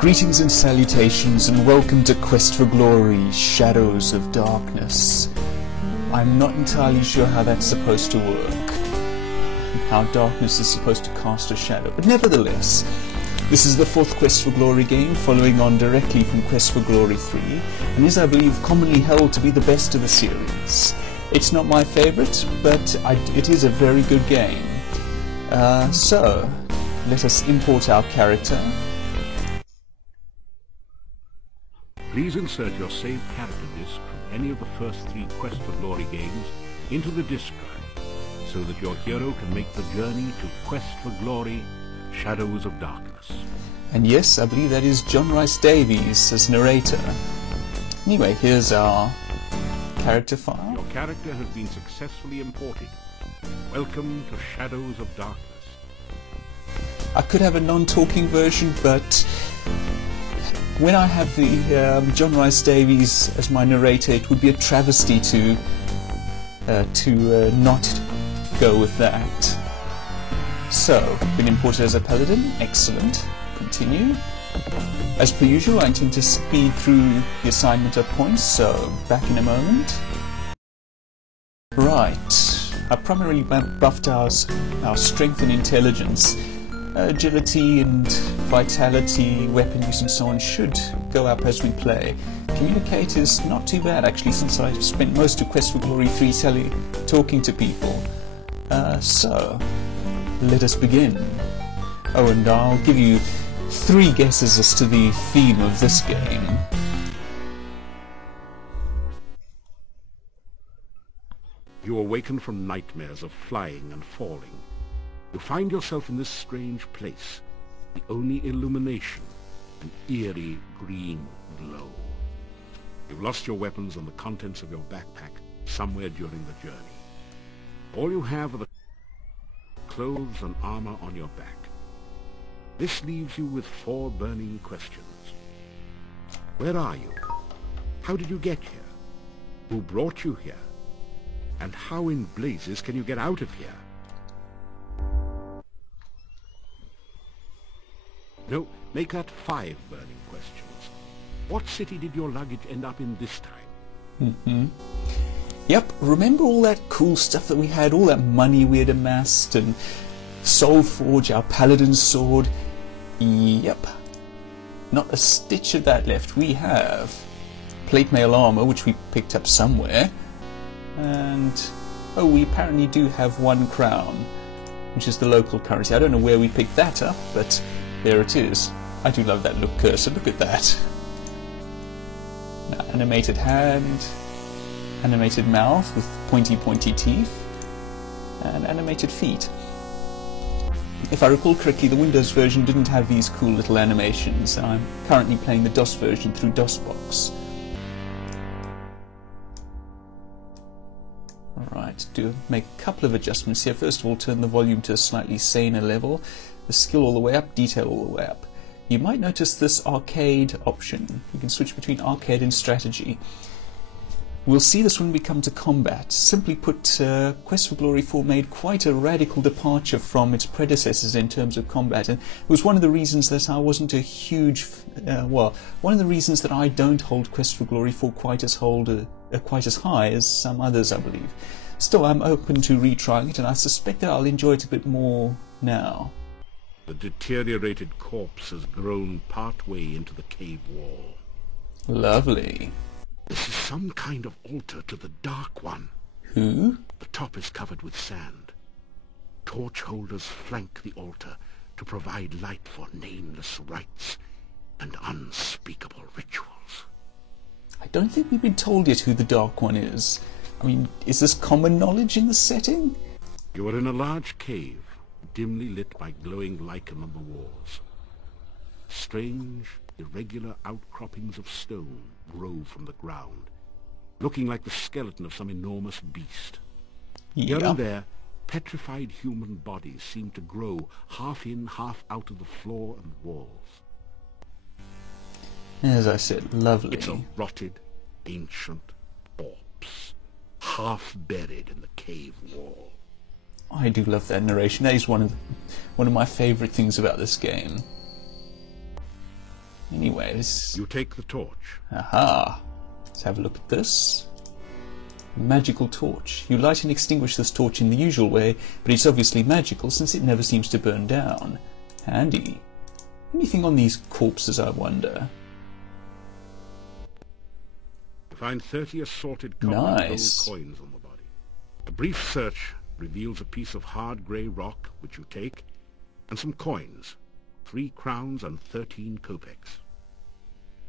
Greetings and salutations, and welcome to Quest for Glory, Shadows of Darkness. I'm not entirely sure how that's supposed to work, and how darkness is supposed to cast a shadow, but nevertheless, this is the fourth Quest for Glory game, following on directly from Quest for Glory 3, and is, I believe, commonly held to be the best of the series. It's not my favourite, but it is a very good game. So, let us import our character. Please insert your saved character disc from any of the first 3 Quest for Glory games into the disc drive, so that your hero can make the journey to Quest for Glory, Shadows of Darkness. And yes, I believe that is John Rhys Davies as narrator. Anyway, here's our character file. Your character has been successfully imported. Welcome to Shadows of Darkness. I could have a non-talking version, but when I have the John Rhys Davies as my narrator, it would be a travesty to not go with that. So, been imported as a paladin. Excellent. Continue. As per usual, I intend to speed through the assignment of points, so back in a moment. Right. I primarily buffed our strength and intelligence. Agility and vitality, weapon use and so on should go up as we play. Communicate is not too bad actually, since I've spent most of Quest for Glory 3 talking to people. So, let us begin. Oh, and I'll give you 3 guesses as to the theme of this game. You awaken from nightmares of flying and falling. You find yourself in this strange place, the only illumination, an eerie green glow. You've lost your weapons and the contents of your backpack somewhere during the journey. All you have are the clothes and armor on your back. This leaves you with 4 burning questions. Where are you? How did you get here? Who brought you here? And how in blazes can you get out of here? No, make that 5 burning questions. What city did your luggage end up in this time? Yep, remember all that cool stuff that we had, all that money we had amassed, and Soulforge, our paladin sword? Yep. Not a stitch of that left. We have plate mail armor, which we picked up somewhere, and oh, we apparently do have 1 crown, which is the local currency. I don't know where we picked that up, but there it is. I do love that look cursor, look at that. Now, animated hand, animated mouth with pointy teeth, and animated feet. If I recall correctly, the Windows version didn't have these cool little animations, and I'm currently playing the DOS version through DOSBox. Alright, make a couple of adjustments here. First of all, turn the volume to a slightly saner level. The skill all the way up, detail all the way up. You might notice this arcade option. You can switch between arcade and strategy. We'll see this when we come to combat. Simply put, Quest for Glory 4 made quite a radical departure from its predecessors in terms of combat, and it was one of the reasons that I wasn't a huge, one of the reasons that I don't hold Quest for Glory 4 quite as high as some others, I believe. Still, I'm open to retrying it, and I suspect that I'll enjoy it a bit more now. The deteriorated corpse has grown part-way into the cave wall. Lovely. This is some kind of altar to the Dark One. Who? The top is covered with sand. Torch holders flank the altar to provide light for nameless rites and unspeakable rituals. I don't think we've been told yet who the Dark One is. I mean, is this common knowledge in the setting? You are in a large cave, dimly lit by glowing lichen on the walls. Strange, irregular outcroppings of stone grow from the ground, looking like the skeleton of some enormous beast. Yeah. Here and there, petrified human bodies seem to grow half in, half out of the floor and walls. As I said, lovely. It's a rotted, ancient corpse, half buried in the cave wall. I do love that narration. That is one of my favourite things about this game. Anyway, this... You take the torch. Aha! Let's have a look at this. Magical torch. You light and extinguish this torch in the usual way, but it's obviously magical since it never seems to burn down. Handy. Anything on these corpses, I wonder? You find 30 assorted copper and gold coins on the body. A brief search reveals a piece of hard grey rock, which you take, and some coins. 3 crowns and 13 kopecks.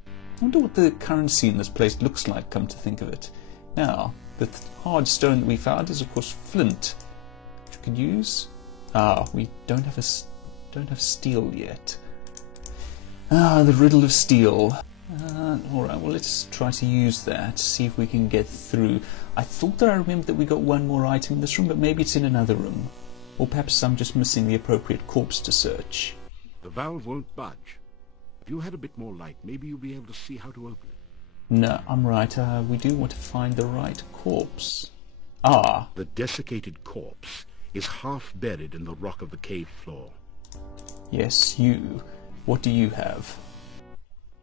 I wonder what the currency in this place looks like, come to think of it. Now, the hard stone that we found is of course flint, which we could use. Ah, we don't have steel yet. Ah, the riddle of steel. Alright, well let's try to use that, see if we can get through. I thought that I remembered that we got one more item in this room, but maybe it's in another room. Or perhaps I'm just missing the appropriate corpse to search. The valve won't budge. If you had a bit more light, maybe you'll be able to see how to open it. No, I'm right. We do want to find the right corpse. Ah. The desiccated corpse is half buried in the rock of the cave floor. Yes, you. What do you have?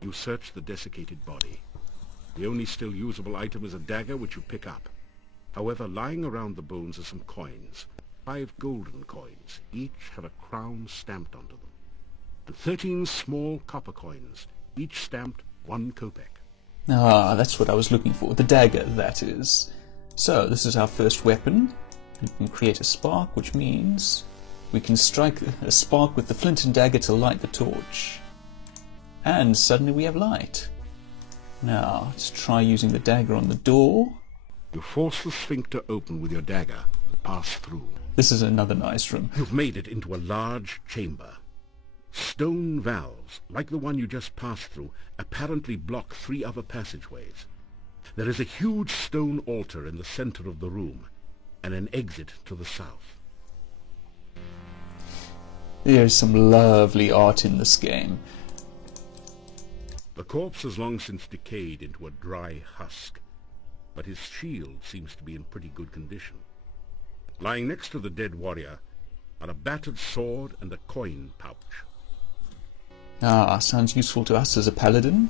You search the desiccated body. The only still usable item is a dagger which you pick up. However, lying around the bones are some coins. 5 golden coins. Each have a crown stamped onto them. And 13 small copper coins, each stamped 1 kopeck. Ah, that's what I was looking for. The dagger, that is. So, this is our first weapon. We can create a spark, which means we can strike a spark with the flint and dagger to light the torch. And suddenly we have light. Now, let's try using the dagger on the door. You force the sphincter open with your dagger and pass through. This is another nice room. You've made it into a large chamber. Stone valves, like the one you just passed through, apparently block 3 other passageways. There is a huge stone altar in the center of the room, and an exit to the south. There's some lovely art in this game. The corpse has long since decayed into a dry husk, but his shield seems to be in pretty good condition. Lying next to the dead warrior are a battered sword and a coin pouch. Ah, sounds useful to us as a paladin.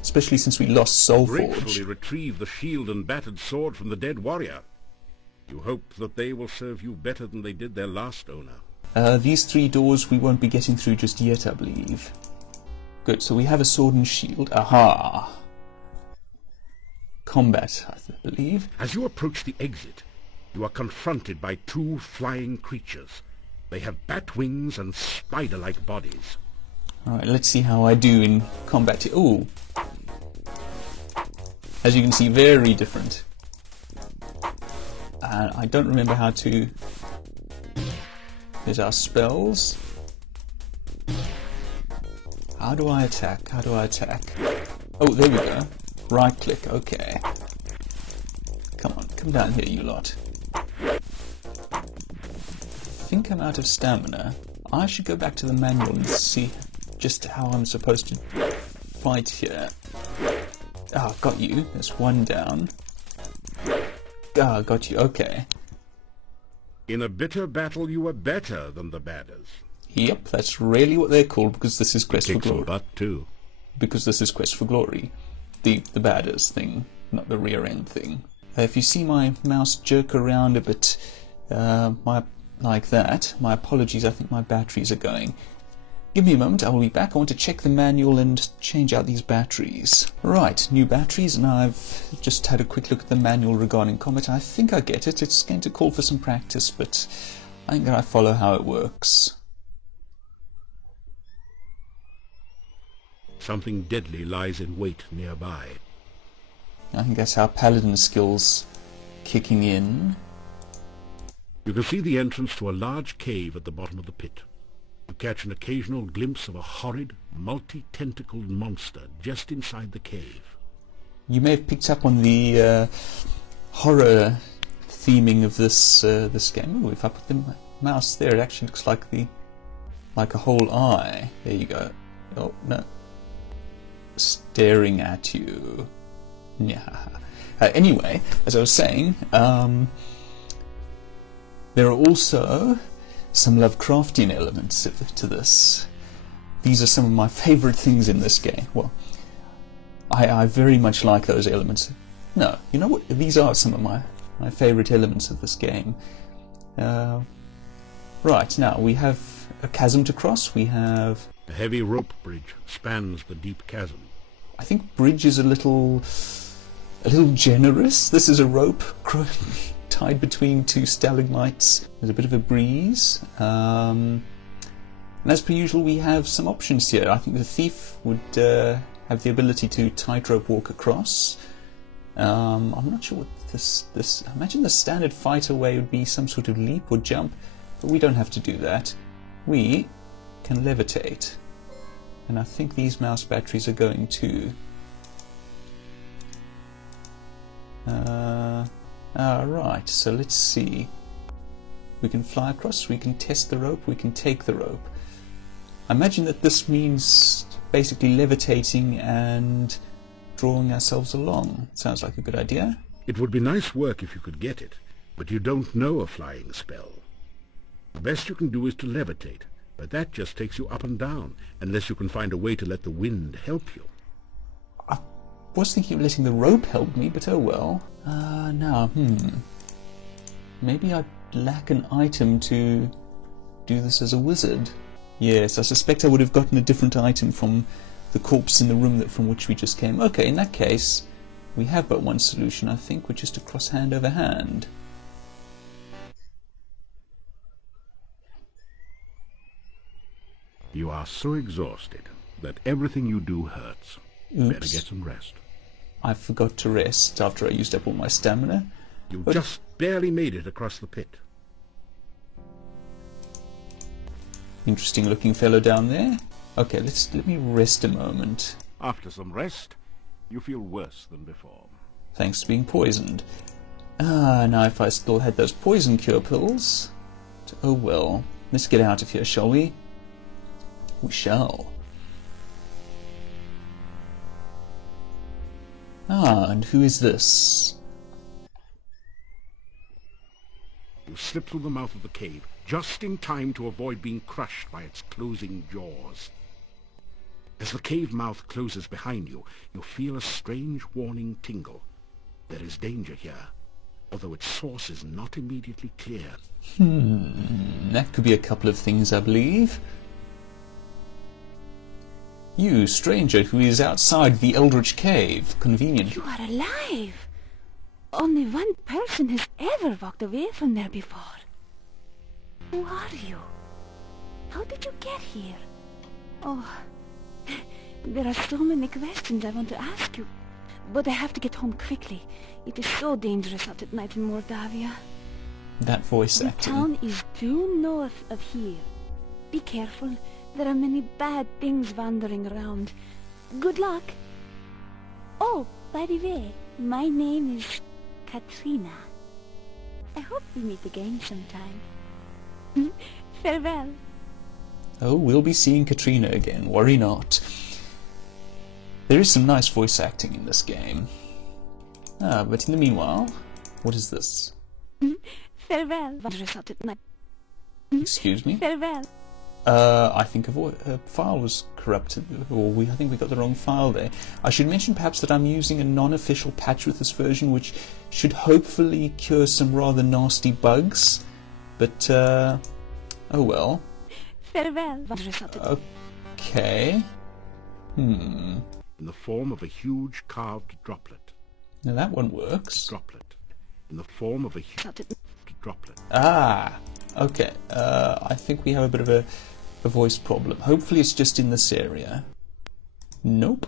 Especially since we lost Soulforge. Gratefully retrieve the shield and battered sword from the dead warrior. You hope that they will serve you better than they did their last owner. These 3 doors we won't be getting through just yet, I believe. Good, so we have a sword and shield. Aha! Combat, I believe. As you approach the exit, you are confronted by 2 flying creatures. They have bat wings and spider-like bodies. Alright, let's see how I do in combat. Ooh! As you can see, very different. I don't remember how to... There's our spells. How do I attack? How do I attack? Oh, there we go. Right click, okay. Come on, come down here, you lot. I think I'm out of stamina. I should go back to the manual and see just how I'm supposed to fight here. Ah, got you. There's 1 down. Ah, got you. Okay. In a bitter battle, you are better than the badders. Yep, that's really what they're called because this is Quest for Glory. Butt too. Because this is Quest for Glory. The badders thing, not the rear end thing. If you see my mouse jerk around a bit, like that, my apologies, I think my batteries are going. Give me a moment, I will be back. I want to check the manual and change out these batteries. Right, new batteries, and I've just had a quick look at the manual regarding combat. I think I get it. It's going to call for some practice, but I think I follow how it works. Something deadly lies in wait nearby. I think that's our paladin skills kicking in. You can see the entrance to a large cave at the bottom of the pit. You catch an occasional glimpse of a horrid, multi-tentacled monster just inside the cave. You may have picked up on the horror theming of this game. Ooh, if I put the mouse there, it actually looks like a whole eye. There you go. Oh no, staring at you. Yeah. Anyway, as I was saying, there are also some Lovecraftian elements to this. these are some of my favourite things in this game. Well, I very much like those elements. No, you know what? These are some of my favourite elements of this game. Right, now we have a chasm to cross. We have... A heavy rope bridge spans the deep chasm. I think bridge is a little generous. This is a rope tied between two stalagmites. There's a bit of a breeze. And as per usual, we have some options here. I think the thief would have the ability to tightrope walk across. I'm not sure what this... I imagine the standard fighter way would be some sort of leap or jump, but we don't have to do that. We can levitate. And I think these mouse batteries are going to... Right, so let's see. We can fly across, we can test the rope, we can take the rope. I imagine that this means basically levitating and drawing ourselves along. Sounds like a good idea. It would be nice work if you could get it, but you don't know a flying spell. The best you can do is to levitate, but that just takes you up and down, unless you can find a way to let the wind help you. I was thinking of letting the rope help me, but oh well. Maybe I lack an item to do this as a wizard. Yes, I suspect I would have gotten a different item from the corpse in the room from which we just came. Okay, in that case, we have but one solution, I think, which is to cross hand over hand. You are so exhausted that everything you do hurts. Oops. Better get some rest. I forgot to rest after I used up all my stamina. You just barely made it across the pit. Interesting looking fellow down there. Okay, let me rest a moment. After some rest, you feel worse than before. Thanks to being poisoned. Now if I still had those poison cure pills... Oh well. Let's get out of here, shall we? We shall. And who is this? You slip through the mouth of the cave, just in time to avoid being crushed by its closing jaws. As the cave mouth closes behind you, you feel a strange warning tingle. There is danger here, although its source is not immediately clear. That could be a couple of things, I believe. You, stranger who is outside the Eldritch Cave, convenient. You are alive! Only one person has ever walked away from there before. Who are you? How did you get here? Oh, there are so many questions I want to ask you, but I have to get home quickly. It is so dangerous out at night in Mordavia. That voice The acting. town is due north of here. Be careful. There are many bad things wandering around. Good luck. Oh, by the way, my name is Katrina. I hope we meet again sometime. Farewell. Oh, we'll be seeing Katrina again, worry not. There is some nice voice acting in this game. But in the meanwhile, what is this? Farewell. Excuse me? Farewell. I think a file was corrupted, or I think we got the wrong file there. I should mention perhaps that I'm using a non-official patch with this version, which should hopefully cure some rather nasty bugs. But, oh well. Farewell. Okay. In the form of a huge carved droplet. Now that one works. Droplet. In the form of a huge droplet. Okay. I think we have a bit of a voice problem. Hopefully it's just in this area. Nope.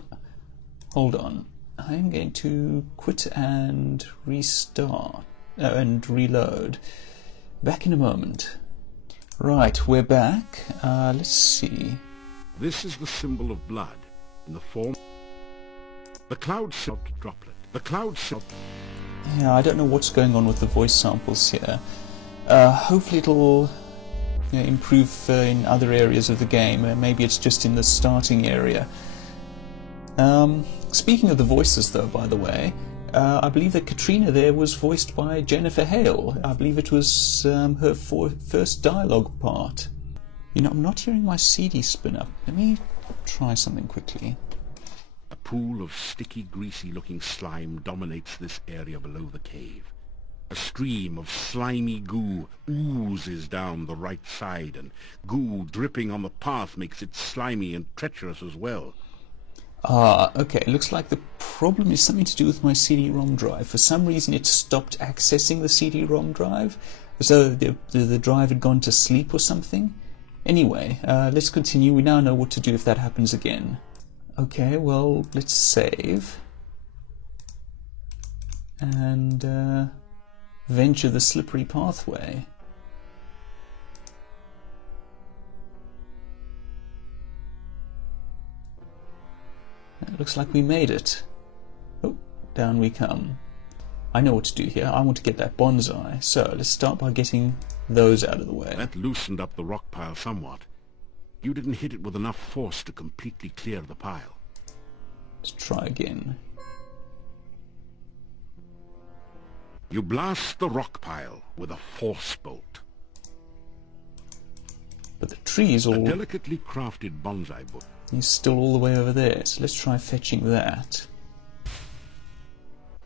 Hold on. I'm going to quit and restart. And reload. Back in a moment. Right, we're back. Let's see. This is the symbol of blood in the form... The cloud droplet. The cloud... Yeah, I don't know what's going on with the voice samples here. Hopefully it'll improve in other areas of the game. Maybe it's just in the starting area. Speaking of the voices, though, by the way, I believe that Katrina there was voiced by Jennifer Hale. I believe it was her first dialogue part. You know, I'm not hearing my CD spin up. Let me try something quickly. A pool of sticky, greasy-looking slime dominates this area below the cave. A stream of slimy goo oozes down the right side, and goo dripping on the path makes it slimy and treacherous as well. Ah, okay. Looks like the problem is something to do with my CD-ROM drive. For some reason it stopped accessing the CD-ROM drive, as though the drive had gone to sleep or something. Anyway, let's continue. We now know what to do if that happens again. Okay, well, let's save. And venture the slippery pathway. It looks like we made it. Oh, down we come. I know what to do here. I want to get that bonsai. So let's start by getting those out of the way. That loosened up the rock pile somewhat. You didn't hit it with enough force to completely clear the pile. Let's try again. You blast the rock pile with a force bolt. But the tree is A all... delicately crafted bonsai bush. He's still all the way over there, so let's try fetching that.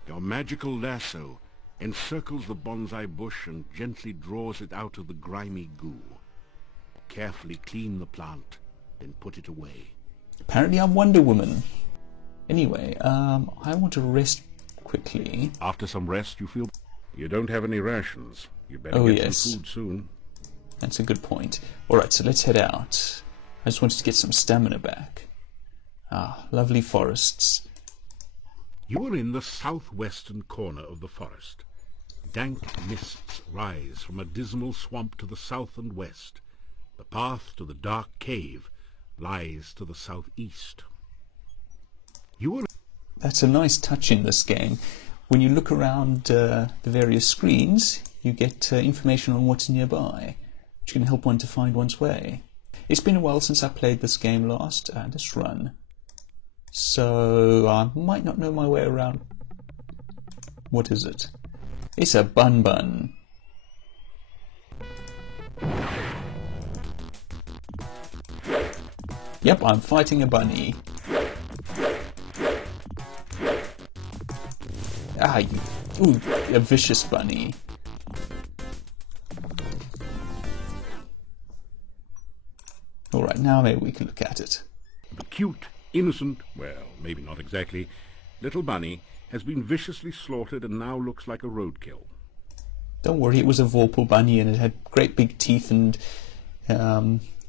Your magical lasso encircles the bonsai bush and gently draws it out of the grimy goo. Carefully clean the plant, then put it away. Apparently I'm Wonder Woman. Anyway, I want to rest quickly. After some rest, you feel... You don't have any rations. You better Oh, get yes. some food soon. That's a good point. Alright, so let's head out. I just wanted to get some stamina back. Ah, lovely forests. You are in the southwestern corner of the forest. Dank mists rise from a dismal swamp to the south and west. The path to the dark cave lies to the southeast. You are... That's a nice touch in this game. When you look around the various screens, you get information on what's nearby, which can help one to find one's way. It's been a while since I played this game last. Let's run. So I might not know my way around. What is it? It's a bun. Yep, I'm fighting a bunny. Ah, ooh, a vicious bunny. Alright, now maybe we can look at it. The cute, innocent, well, maybe not exactly, little bunny has been viciously slaughtered and now looks like a roadkill. Don't worry, it was a Vorpal bunny and it had great big teeth and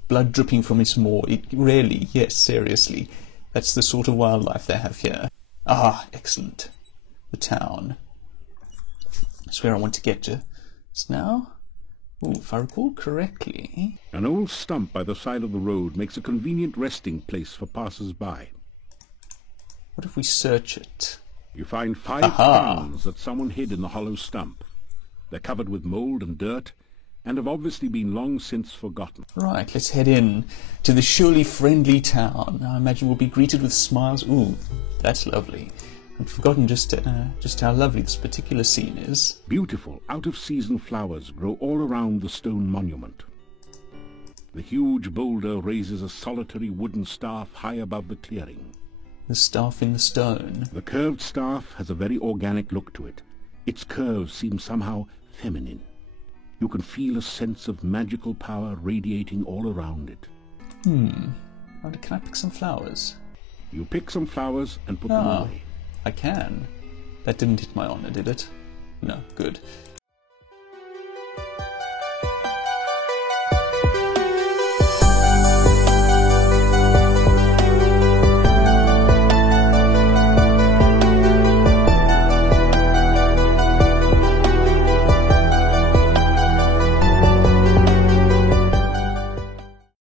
blood dripping from its maw. It really, yes, seriously, that's the sort of wildlife they have here. Ah, excellent. The town. That's where I want to get to. So now, ooh, if I recall correctly... An old stump by the side of the road makes a convenient resting place for passers-by. What if we search it? You find 5 Aha! crowns that someone hid in the hollow stump. They're covered with mold and dirt, and have obviously been long since forgotten. Right, let's head in to the surely friendly town. I imagine we'll be greeted with smiles. Ooh, that's lovely. I'd forgotten just how lovely this particular scene is. Beautiful, out-of-season flowers grow all around the stone monument. The huge boulder raises a solitary wooden staff high above the clearing. The staff in the stone. The curved staff has a very organic look to it. Its curves seem somehow feminine. You can feel a sense of magical power radiating all around it. Can I pick some flowers? You pick some flowers and put them away. I can. That didn't hit my honor, did it? No, good.